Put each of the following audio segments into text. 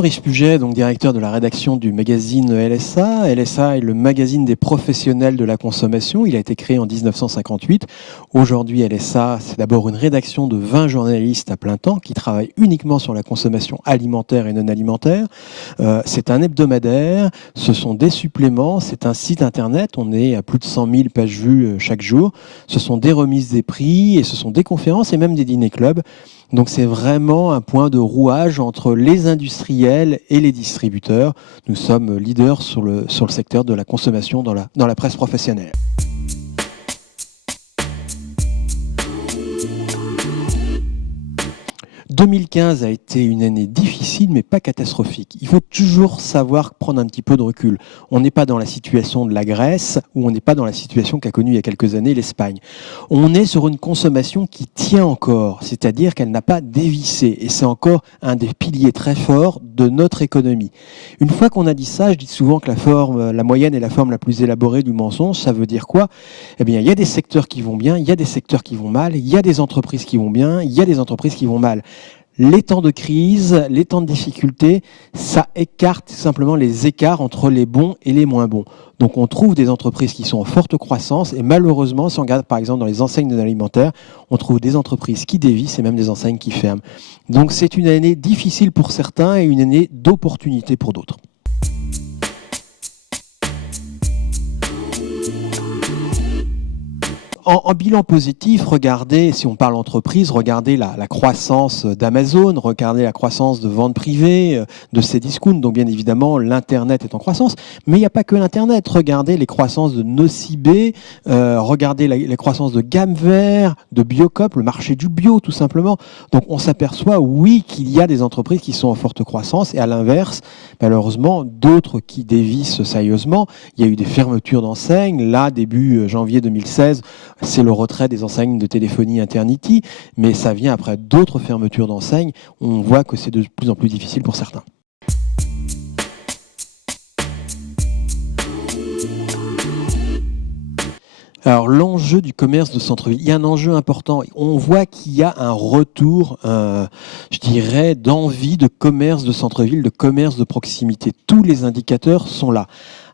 Bonjour, Yves Puget, donc directeur de la rédaction du magazine LSA. LSA est le magazine des professionnels de la consommation. Il a été créé en 1958. Aujourd'hui, LSA, c'est d'abord une rédaction de 20 journalistes à plein temps qui travaillent uniquement sur la consommation alimentaire et non alimentaire. C'est un hebdomadaire, ce sont des suppléments, c'est un site internet. On est à plus de 100 000 pages vues chaque jour. Ce sont des remises des prix et ce sont des conférences et même des dîners clubs. Donc c'est vraiment un point de rouage entre les industriels et les distributeurs. Nous sommes leaders sur le secteur de la consommation dans la presse professionnelle. 2015 a été une année difficile, mais pas catastrophique. Il faut toujours savoir prendre un petit peu de recul. On n'est pas dans la situation de la Grèce ou on n'est pas dans la situation qu'a connue il y a quelques années l'Espagne. On est sur une consommation qui tient encore, c'est-à-dire qu'elle n'a pas dévissé. Et c'est encore un des piliers très forts de notre économie. Une fois qu'on a dit ça, je dis souvent que la moyenne est la forme la plus élaborée du mensonge. Ça veut dire quoi? Eh bien, il y a des secteurs qui vont bien, il y a des secteurs qui vont mal, il y a des entreprises qui vont bien, il y a des entreprises qui vont mal. Les temps de crise, les temps de difficulté, ça écarte simplement les écarts entre les bons et les moins bons. Donc on trouve des entreprises qui sont en forte croissance et malheureusement, si on regarde par exemple dans les enseignes non alimentaires, on trouve des entreprises qui dévissent et même des enseignes qui ferment. Donc c'est une année difficile pour certains et une année d'opportunité pour d'autres. En bilan positif, regardez, si on parle entreprise, regardez la croissance d'Amazon, regardez la croissance de ventes privées, de Cdiscount. Donc bien évidemment, l'Internet est en croissance. Mais il n'y a pas que l'Internet. Regardez les croissances de Nocibé, regardez les croissances de Gamme Vert, de Biocop, le marché du bio tout simplement. Donc on s'aperçoit, oui, qu'il y a des entreprises qui sont en forte croissance et à l'inverse, malheureusement, d'autres qui dévissent sérieusement. Il y a eu des fermetures d'enseignes. Là, début janvier 2016, c'est le retrait des enseignes de téléphonie Internity, mais ça vient après d'autres fermetures d'enseignes. On voit que c'est de plus en plus difficile pour certains. Alors l'enjeu du commerce de centre-ville, il y a un enjeu important. On voit qu'il y a un retour, je dirais, d'envie de commerce de centre-ville, de commerce de proximité. Tous les indicateurs sont là.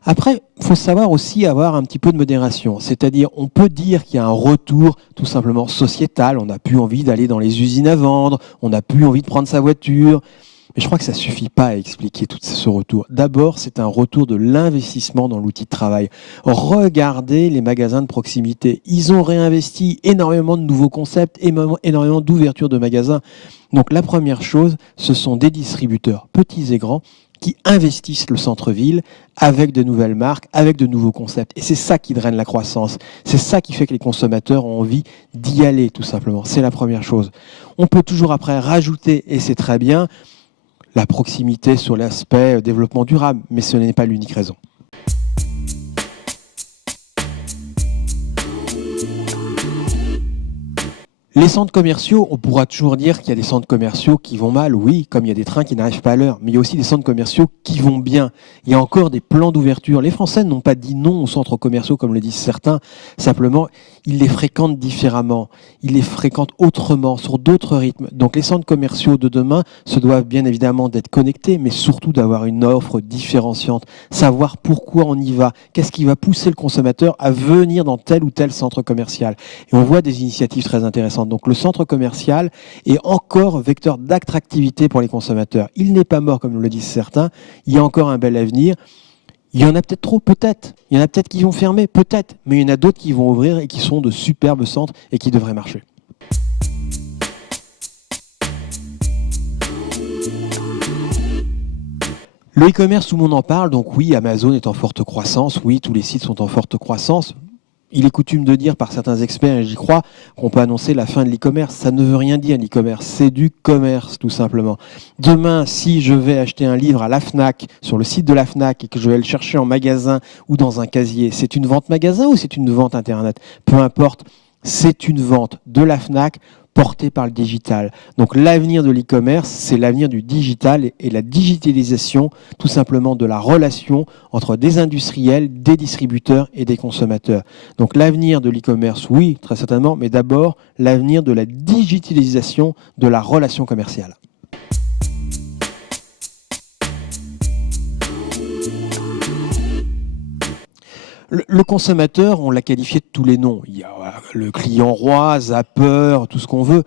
Après, il faut savoir aussi avoir un petit peu de modération. C'est-à-dire, on peut dire qu'il y a un retour tout simplement sociétal. On n'a plus envie d'aller dans les usines à vendre, on n'a plus envie de prendre sa voiture. Mais je crois que ça ne suffit pas à expliquer tout ce retour. D'abord, c'est un retour de l'investissement dans l'outil de travail. Regardez les magasins de proximité. Ils ont réinvesti énormément de nouveaux concepts, énormément d'ouverture de magasins. Donc la première chose, ce sont des distributeurs, petits et grands, qui investissent le centre-ville avec de nouvelles marques, avec de nouveaux concepts. Et c'est ça qui draine la croissance. C'est ça qui fait que les consommateurs ont envie d'y aller, tout simplement. C'est la première chose. On peut toujours après rajouter, et c'est très bien, la proximité sur l'aspect développement durable, mais ce n'est pas l'unique raison. Les centres commerciaux, on pourra toujours dire qu'il y a des centres commerciaux qui vont mal, oui, comme il y a des trains qui n'arrivent pas à l'heure, mais il y a aussi des centres commerciaux qui vont bien. Il y a encore des plans d'ouverture. Les Français n'ont pas dit non aux centres commerciaux, comme le disent certains, simplement, ils les fréquentent différemment, ils les fréquentent autrement, sur d'autres rythmes. Donc les centres commerciaux de demain se doivent bien évidemment d'être connectés, mais surtout d'avoir une offre différenciante, savoir pourquoi on y va, qu'est-ce qui va pousser le consommateur à venir dans tel ou tel centre commercial. Et on voit des initiatives très intéressantes. Donc le centre commercial est encore vecteur d'attractivité pour les consommateurs. Il n'est pas mort, comme le disent certains. Il y a encore un bel avenir. Il y en a peut-être trop, peut-être. Il y en a peut-être qui vont fermer, peut-être. Mais il y en a d'autres qui vont ouvrir et qui sont de superbes centres et qui devraient marcher. Le e-commerce, tout le monde en parle. Donc oui, Amazon est en forte croissance. Oui, tous les sites sont en forte croissance. Il est coutume de dire par certains experts, et j'y crois, qu'on peut annoncer la fin de l'e-commerce. Ça ne veut rien dire, l'e-commerce. C'est du commerce, tout simplement. Demain, si je vais acheter un livre à la FNAC, sur le site de la FNAC, et que je vais le chercher en magasin ou dans un casier, c'est une vente magasin ou c'est une vente Internet? Peu importe, c'est une vente de la FNAC portée par le digital. Donc l'avenir de l'e-commerce, c'est l'avenir du digital et la digitalisation tout simplement de la relation entre des industriels, des distributeurs et des consommateurs. Donc l'avenir de l'e-commerce, oui, très certainement, mais d'abord l'avenir de la digitalisation de la relation commerciale. Le consommateur, on l'a qualifié de tous les noms. Il y a le client roi, zapper, tout ce qu'on veut.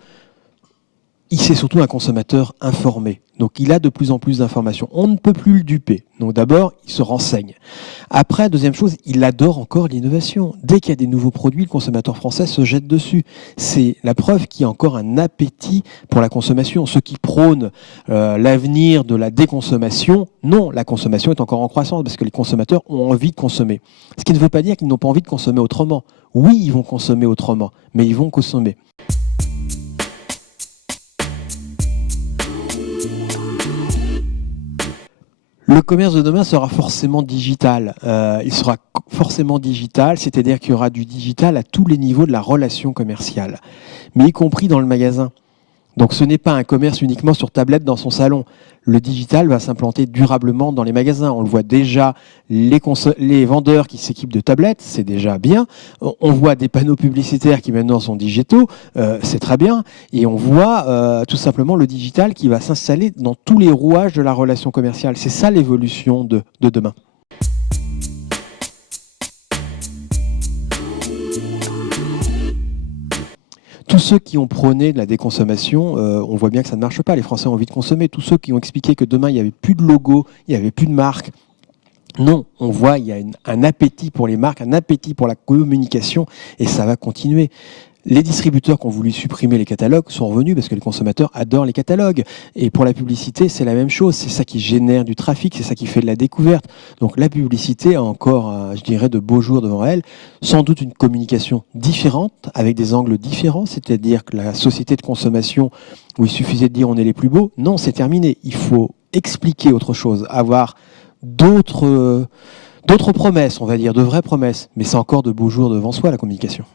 C'est surtout un consommateur informé. Donc il a de plus en plus d'informations. On ne peut plus le duper. Donc d'abord, il se renseigne. Après, deuxième chose, il adore encore l'innovation. Dès qu'il y a des nouveaux produits, le consommateur français se jette dessus. C'est la preuve qu'il y a encore un appétit pour la consommation. Ceux qui prônent l'avenir de la déconsommation, non, la consommation est encore en croissance parce que les consommateurs ont envie de consommer. Ce qui ne veut pas dire qu'ils n'ont pas envie de consommer autrement. Oui, ils vont consommer autrement, mais ils vont consommer. Le commerce de demain sera forcément digital. Il sera forcément digital, c'est-à-dire qu'il y aura du digital à tous les niveaux de la relation commerciale, mais y compris dans le magasin. Donc ce n'est pas un commerce uniquement sur tablette dans son salon. Le digital va s'implanter durablement dans les magasins. On le voit déjà, les vendeurs qui s'équipent de tablettes, c'est déjà bien. On voit des panneaux publicitaires qui maintenant sont digitaux, c'est très bien. Et on voit tout simplement le digital qui va s'installer dans tous les rouages de la relation commerciale. C'est ça l'évolution de demain. Tous ceux qui ont prôné de la déconsommation, on voit bien que ça ne marche pas. Les Français ont envie de consommer. Tous ceux qui ont expliqué que demain, il n'y avait plus de logo, il n'y avait plus de marque. Non, on voit il y a un appétit pour les marques, un appétit pour la communication, et ça va continuer. Les distributeurs qui ont voulu supprimer les catalogues sont revenus parce que les consommateurs adorent les catalogues. Et pour la publicité, c'est la même chose. C'est ça qui génère du trafic, c'est ça qui fait de la découverte. Donc la publicité a encore, je dirais, de beaux jours devant elle. Sans doute une communication différente, avec des angles différents, c'est-à-dire que la société de consommation, où il suffisait de dire on est les plus beaux, non, c'est terminé. Il faut expliquer autre chose, avoir d'autres promesses, on va dire, de vraies promesses. Mais c'est encore de beaux jours devant soi, la communication.